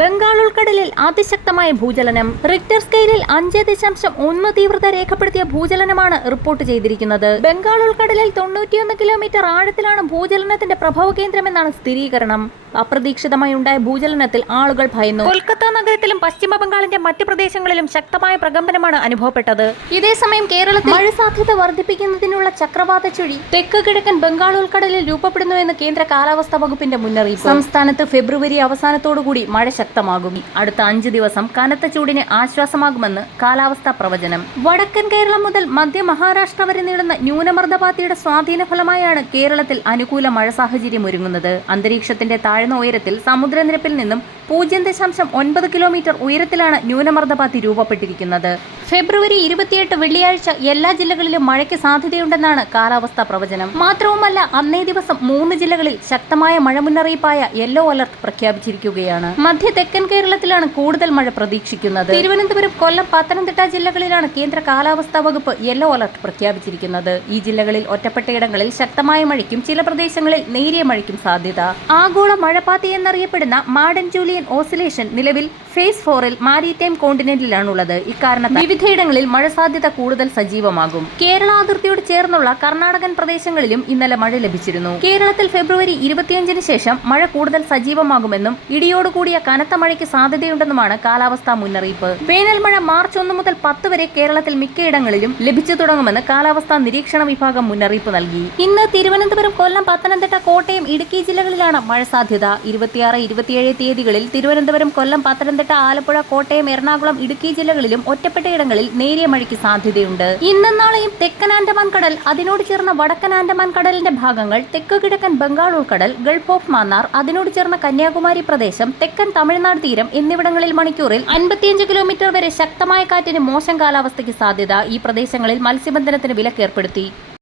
ബംഗാൾ ഉൾക്കടലിൽ അതിശക്തമായ ഭൂചലനം. റിക്ടർ സ്കെയിലിൽ 5.1 തീവ്രത രേഖപ്പെടുത്തിയ ഭൂചലനമാണ് റിപ്പോർട്ട് ചെയ്തിരിക്കുന്നത്. ബംഗാൾ ഉൾക്കടലിൽ 91 കിലോമീറ്റർ ആഴത്തിലാണ് ഭൂചലനത്തിന്റെ പ്രഭവ കേന്ദ്രമെന്നാണ് സ്ഥിരീകരണം. അപ്രതീക്ഷിതമായി ഉണ്ടായ ഭൂചലനത്തിൽ ആളുകൾ ഭയന്നു. കൊൽക്കത്ത നഗരത്തിലും പശ്ചിമ ബംഗാളിന്റെ മറ്റ് പ്രദേശങ്ങളിലും ശക്തമായ പ്രകമ്പനമാണ് അനുഭവപ്പെട്ടത്. ഇതേസമയം കേരളത്തിൽ മഴ സാധ്യത വർദ്ധിപ്പിക്കുന്നതിനുള്ള ചക്രവാത ചുഴി തെക്ക് കിഴക്കൻ ബംഗാൾ ഉൾക്കടലിൽ രൂപപ്പെടുന്നുവെന്ന് കേന്ദ്ര കാലാവസ്ഥാ വകുപ്പിന്റെ മുന്നറിയിപ്പ്. സംസ്ഥാനത്ത് ഫെബ്രുവരി അവസാനത്തോടുകൂടി മഴ ശക്തമാകും. അടുത്ത 5 ദിവസം കനത്ത ചൂടിന് ആശ്വാസമാകുമെന്ന് കാലാവസ്ഥാ പ്രവചനം. വടക്കൻ കേരളം മുതൽ മധ്യ മഹാരാഷ്ട്ര വരെ നീളുന്ന ന്യൂനമർദ്ദപാത്തിയുടെ സ്വാധീന ഫലമായാണ് കേരളത്തിൽ അനുകൂല മഴ സാഹചര്യം ഒരുങ്ങുന്നത്. അന്തരീക്ഷത്തിന്റെ താഴ്ന്ന ഉയരത്തിൽ സമുദ്രനിരപ്പിൽ നിന്നും 0.9 കിലോമീറ്റർ ഉയരത്തിലാണ് ന്യൂനമർദ്ദപാത്തി രൂപപ്പെട്ടിരിക്കുന്നത്. ഫെബ്രുവരി 28 വെള്ളിയാഴ്ച എല്ലാ ജില്ലകളിലും മഴയ്ക്ക് സാധ്യതയുണ്ടെന്നാണ് കാലാവസ്ഥാ പ്രവചനം. മാത്രവുമല്ല, അന്നേ ദിവസം 3 ജില്ലകളിൽ ശക്തമായ മഴ മുന്നറിയിപ്പായ യെല്ലോ അലർട്ട് പ്രഖ്യാപിച്ചിരിക്കുകയാണ്. മധ്യ തെക്കൻ കേരളത്തിലാണ് കൂടുതൽ മഴ പ്രതീക്ഷിക്കുന്നത്. തിരുവനന്തപുരം, കൊല്ലം, പത്തനംതിട്ട ജില്ലകളിലാണ് കേന്ദ്ര കാലാവസ്ഥാ വകുപ്പ് യെല്ലോ അലർട്ട് പ്രഖ്യാപിച്ചിരിക്കുന്നത്. ഈ ജില്ലകളിൽ ഒറ്റപ്പെട്ടയിടങ്ങളിൽ ശക്തമായ മഴയ്ക്കും ചില പ്രദേശങ്ങളിൽ നേരിയ മഴയ്ക്കും സാധ്യത. ആഗോള മഴപ്പാത്തി എന്നറിയപ്പെടുന്ന മാഡൻ ജൂലിയൻ ഓസിലേഷൻ നിലവിൽ ഫേസ് 4-ൽ മാരിടൈം കോണ്ടിനെന്റിലാണുള്ളത്. ഇക്കാരണത്താൽ വിവിധയിടങ്ങളിൽ മഴ സാധ്യത കൂടുതൽ സജീവമാകും. കേരള അതിർത്തിയോട് ചേർന്നുള്ള കർണാടകൻ പ്രദേശങ്ങളിലും ഇന്നലെ മഴ ലഭിച്ചിരുന്നു. കേരളത്തിൽ ഫെബ്രുവരി 25-ന് ശേഷം മഴ കൂടുതൽ സജീവമാകുമെന്നും ഇടിയോടുകൂടിയ കനത്ത മഴയ്ക്ക് സാധ്യതയുണ്ടെന്നുമാണ് കാലാവസ്ഥാ മുന്നറിയിപ്പ്. വേനൽ മഴ മാർച്ച് 1 മുതൽ 10 വരെ കേരളത്തിൽ മിക്കയിടങ്ങളിലും ലഭിച്ചു തുടങ്ങുമെന്ന് കാലാവസ്ഥാ നിരീക്ഷണ വിഭാഗം മുന്നറിയിപ്പ് നൽകി. ഇന്ന് തിരുവനന്തപുരം, കൊല്ലം, പത്തനംതിട്ട, കോട്ടയം, ഇടുക്കി ജില്ലകളിലാണ് മഴ സാധ്യത. 26, 27 തീയതികളിൽ തിരുവനന്തപുരം, കൊല്ലം, പത്തനംതിട്ട, ആലപ്പുഴ, കോട്ടയം, എറണാകുളം, ഇടുക്കി ജില്ലകളിലും ഒറ്റപ്പെട്ടയിടങ്ങളിൽ നേരിയ മഴയ്ക്ക് സാധ്യതയുണ്ട്. ഇന്നും നാളെയും തെക്കൻ ആൻഡമാൻ കടൽ, അതിനോട് ചേർന്ന വടക്കൻ ആൻഡമാൻ കടലിന്റെ ഭാഗങ്ങൾ, തെക്ക് കിഴക്കൻ ബംഗാൾ ഉൾക്കടൽ, ഗൾഫ് ഓഫ് മാന്നാർ, അതിനോട് ചേർന്ന കന്യാകുമാരി പ്രദേശം, തെക്കൻ തമിഴ്നാട് തീരം എന്നിവിടങ്ങളിൽ മണിക്കൂറിൽ 55 കിലോമീറ്റർ വരെ ശക്തമായ കാറ്റിന് മോശം കാലാവസ്ഥയ്ക്ക് സാധ്യത. ഈ പ്രദേശങ്ങളിൽ മത്സ്യബന്ധനത്തിന് വിലക്കേർപ്പെടുത്തി.